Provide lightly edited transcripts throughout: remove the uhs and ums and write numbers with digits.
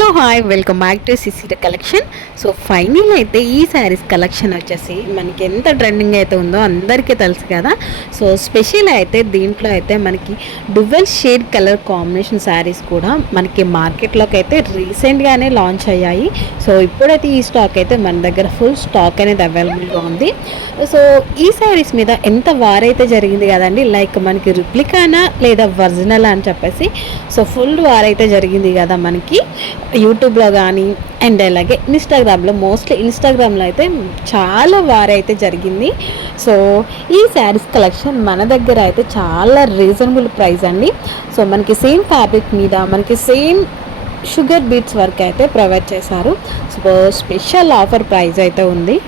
Hello hi welcome back to సిసిట collection. So final అయితే ఈ శారీస్ కలెక్షన్ వచ్చేసి మనకి ఎంత ట్రెండింగ్ అయితే ఉందో అందరికీ తెలుసు కదా. సో స్పెషల్ అయితే దీంట్లో అయితే మనకి dual shade colour combination saris కూడా మనకి మార్కెట్లోకి అయితే రీసెంట్గానే లాంచ్ అయ్యాయి. సో ఇప్పుడైతే ఈ స్టాక్ అయితే మన దగ్గర ఫుల్ స్టాక్ అనేది అవైలబుల్గా ఉంది. సో ఈ శారీస్ మీద ఎంత వారైతే జరిగింది కదండి, లైక్ మనకి రిప్లికానా లేదా ఒరిజినల్ అని చెప్పేసి. సో ఫుల్ వారైతే జరిగింది కదా మనకి యూట్యూబ్లో కానీ అండ్ అలాగే ఇన్స్టాగ్రామ్లో, మోస్ట్లీ ఇన్స్టాగ్రామ్లో అయితే చాలా వారైతే జరిగింది. సో ఈ శారీస్ కలెక్షన్ మన దగ్గర అయితే చాలా రీజనబుల్ ప్రైస్ అండి. సో మనకి సేమ్ ఫ్యాబ్రిక్ మీద మనకి సేమ్ షుగర్ బీట్స్ వర్క్ అయితే ప్రొవైడ్ చేశారు. సో స్పెషల్ ఆఫర్ ప్రైస్ అయితే ఉంది.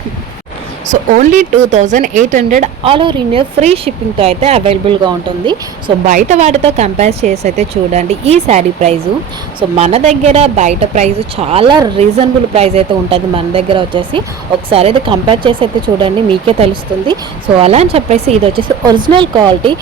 So only 2800 all over India free షిప్పింగ్తో అయితే అవైలబుల్గా ఉంటుంది. సో బయట వాటితో కంపేర్ చేసి అయితే చూడండి ఈ శారీ ప్రైజు. సో మన దగ్గర బయట ప్రైజు చాలా రీజనబుల్ ప్రైస్ అయితే ఉంటుంది. మన దగ్గర వచ్చేసి ఒకసారి అయితే కంపేర్ చేసి అయితే చూడండి, మీకే తెలుస్తుంది. సో అలా అని చెప్పేసి ఇది వచ్చేసి ఒరిజినల్ క్వాలిటీ,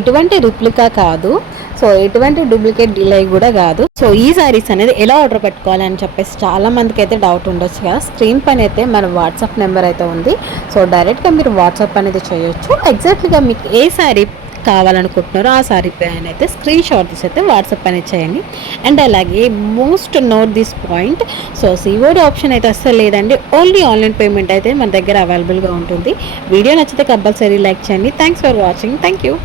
ఎటువంటి రిప్లికా కాదు. సో ఎటువంటి డూప్లికేట్ డిలే కూడా కాదు. సో ఈ శారీస్ అనేది ఎలా ఆర్డర్ పెట్టుకోవాలని చెప్పేసి చాలా మందికి అయితే డౌట్ ఉండొచ్చు కదా. స్క్రీన్ పైన అయితే మన వాట్సాప్ నెంబర్ అయితే ఉంది. సో డైరెక్ట్గా మీరు వాట్సాప్ అనేది చేయొచ్చు. ఎగ్జాక్ట్లీగా మీకు ఏ శారీ కావాలనుకుంటున్నారో ఆ శారీ పైన అయితే స్క్రీన్ షాట్ తీసి అయితే వాట్సాప్ అనేది చేయండి. అండ్ అలాగే most note this point, so COD option అయితే అస్సలు లేదండి. ఓన్లీ ఆన్లైన్ పేమెంట్ అయితే మన దగ్గర అవైలబుల్గా ఉంటుంది. వీడియో నచ్చితే కంపల్సరీ లైక్ చేయండి. Thanks for watching. Thank you.